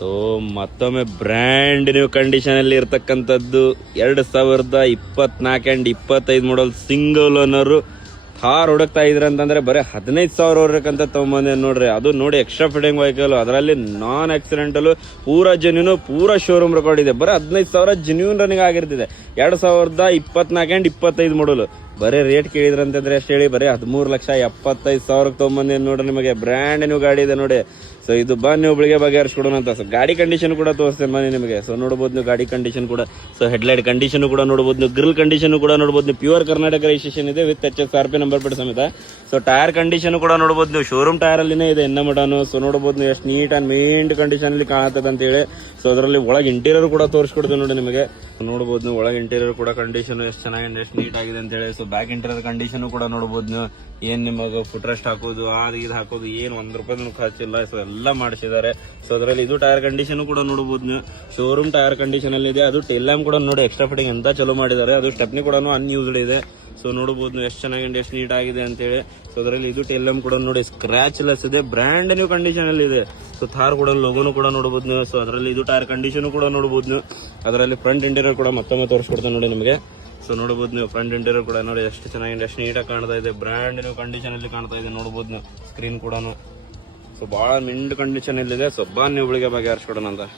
So ಮತ್ತೊಮ್ಮೆ brand new condition ಅಲ್ಲಿ ಇರ್ತಕ್ಕಂಥದ್ದು 2024 and 25 model single owner Thar ಹುಡುಕ್ತಾ ಇದ್ರ ಅಂತಂದ್ರೆ ಬರೀ 15,000 ಅಂತ ತಗೊಂಬಂದೆ ನೋಡ್ರಿ. ಅದು ನೋಡಿ ಎಕ್ಸ್ಟ್ರಾ ಫಿಟ್ಟಿಂಗ್ ವೆಹಿಕಲ್, ಅದರಲ್ಲಿ ನಾನ್ ಆಕ್ಸಿಡೆಂಟಲ್, ಪೂರಾ ಜೆನ್ಯೂನ್, ಪೂರಾ ಶೋರೂಮ್ ರೆಕಾರ್ಡ್ ಇದೆ. ಬರೀ 15,000 ಜೆನ್ಯೂನ್ ರನ್ನಿಂಗ್ ಆಗಿರ್ತಿದೆ. 2024 ಅಂಡ್ 25 ಮಾಡಲ್. ಬರೀ ರೇಟ್ ಕೇಳಿದ್ರಂತಂದ್ರೆ ಎಷ್ಟು ಹೇಳಿ, ಬರೀ 13,75,000 ತಗೊಂಬಂದೆ ನೋಡ್ರಿ. ನಿಮಗೆ ಬ್ರ್ಯಾಂಡ್ ನ್ಯೂ ಗಾಡಿ ಇದೆ ನೋಡಿ. ಸೊ ಇದು ಬನ್ನಿ ಒಬ್ಳಿಗೆ ಬಗೆಹರಿಸ್ಕೊಡೋಣ ಅಂತ. ಸೊ ಗಾಡಿ ಕಂಡೀಷನ್ ಕೂಡ ತೋರಿಸ್ತೇನೆ ಬನ್ನಿ ನಿಮಗೆ. ಸೊ ನೋಡಬಹುದು ನೀವು ಗಾಡಿ ಕಂಡೀಷನ್ ಕೂಡ. ಸೊ ಹೆಡ್ಲೈಟ್ ಕಂಡೀಷನ್ ಕೂಡ ನೋಡಬಹುದು ನೀವು, ಗ್ರಿಲ್ ಕಂಡೀಷನ್ ಕೂಡ ನೋಡಬಹುದು ನೀವು. ಪ್ಯೂರ್ ಕರ್ನಾಟಕ ರಿಜಿಸ್ಟ್ರೇಷನ್ ಇದೆ ವಿತ್ HSRP ನಂಬರ್ ಪ್ಲೇಟ್ ಸಮೇತ. ಸೊ ಟೈರ್ ಕಂಡೀಷನ್ ಕೂಡ ನೋಡಬಹುದು ನೀವು, ಶೋರೂಮ್ ಟೈರ್ ಅಲ್ಲಿನೇ ಇದೆ ಎನ್ನ ಮಟನು. ಸೊ ನೋಡಬಹುದು ನೀವು ಎಷ್ಟು ನೀಟ್ ಅಂಡ್ ಮೇಂಟ್ ಕಂಡೀಷನ್ ಅಲ್ಲಿ ಕಾಣತದೆ ಅಂತ ಹೇಳಿ. ಸೊ ಅದರಲ್ಲಿ ಒಳಗೆ ಇಂಟೀರಿಯರ್ ಕೂಡ ತೋರಿಸ್ಕೊಡ್ತೀವಿ ನೋಡಿ ನಿಮಗೆ. ನೋಡಬಹುದು ನೀವು ಒಳಗೆ ಇಂಟೀರಿಯರ್ ಕೂಡ ಕಂಡೀಷನ್ ಎಷ್ಟು ಚೆನ್ನಾಗಿದೆ, ಎಷ್ಟು ನೀಟ್ ಆಗಿದೆ ಅಂತ ಹೇಳಿ. ಸೊ ಬ್ಯಾಕ್ ಇಂಟೀರಿಯರ್ ಕಂಡೀಷನ್ ಕೂಡ ನೋಡಬಹುದು ನೀವು. ಏನ್ ನಿಮಗೆ ಫುಟ್ ರೆಸ್ಟ್ ಹಾಕೋದು, ಇದು ಹಾಕೋದು ಏನು ₹1 ಖರ್ಚಿಲ್ಲ. ಸೊ ಎಲ್ಲ ಮಾಡಿಸಿದ್ದಾರೆ. ಸೊ ಅದರಲ್ಲಿ ಇದು ಟೈರ್ ಕಂಡೀಷನ್ ಕೂಡ ನೋಡಬಹುದು ನೀವು, ಶೋರೂಮ್ ಟೈರ್ ಕಂಡೀಷನ್ ಅಲ್ಲಿ ಇದೆ. ಅದು ಟೇಲ್ ಲ್ಯಾಂಪ್ ಕೂಡ ನೋಡಿ ಎಕ್ಸ್ಟ್ರಾ ಫಿಟ್ಟಿಂಗ್ ಅಂತ ಚಲೋ ಮಾಡಿದ್ದಾರೆ. ಅದು ಸ್ಟೆಪ್ನಿ ಕೂಡ ಅನ್ಯೂಸ್ಡ್ ಇದೆ. ಸೊ ನೋಡಬಹುದು ನೀವು ಎಷ್ಟು ಚೆನ್ನಾಗಿದೆ, ಎಷ್ಟು ನೀಟ್ ಆಗಿದೆ ಅಂತ ಹೇಳಿ. ಸೊ ಅದರಲ್ಲಿ ಇದು ಟೇಲ್ ಲ್ಯಾಂಪ್ ಕೂಡ ನೋಡಿ ಸ್ಕ್ರಾಚ್ ಲೆಸ್ ಇದೆ, ಬ್ರ್ಯಾಂಡ್ ನ್ಯೂ ಕಂಡೀಷನ್ ಅಲ್ಲಿ ಇದೆ. ಸೊ ಥಾರ್ ಕೂಡ ಲೋಗೋನು ಕೂಡ ನೋಡಬಹುದು ನೀವು. ಸೊ ಅದರಲ್ಲಿ ಇದು ಟೈರ್ ಕಂಡೀಷನ್ ಕೂಡ ನೋಡಬಹುದು ನೀವು. ಅದರಲ್ಲಿ ಫ್ರಂಟ್ ಇಂಟೀರಿಯರ್ ಕೂಡ ಮತ್ತೊಮ್ಮೆ ತೋರಿಸ್ಕೊಡ್ತೇನೆ ನೋಡಿ ನಿಮಗೆ. ಸೊ ನೋಡಬಹುದು ನೀವು ಫ್ರಂಟ್ ಇಂಟೀರಿಯರ್ ಕೂಡ ನೋಡಿ ಎಷ್ಟು ಚೆನ್ನಾಗಿದೆ, ಎಷ್ಟು ನೀಟಾಗಿ ಕಾಣ್ತಾ ಇದೆ. ಬ್ರ್ಯಾಂಡ್ ನ್ಯೂ ಕಂಡೀಷನ್ ಅಲ್ಲಿ ಕಾಣ್ತಾ ಇದೆ ನೋಡಬಹುದು ನೀವು. ಸ್ಕ್ರೀನ್ ಕೂಡ ಸೊ ಬಹಳ ಮಿಂಡ್ ಕಂಡೀಷನ್ ಇಲ್ಲಿದೆ. ಸೊ ಬನ್ನಿ ಒಬ್ಳಿಗೆ ಬಗೆಹರಿಸ್ಕೊಡೋಣ ಅಂತ.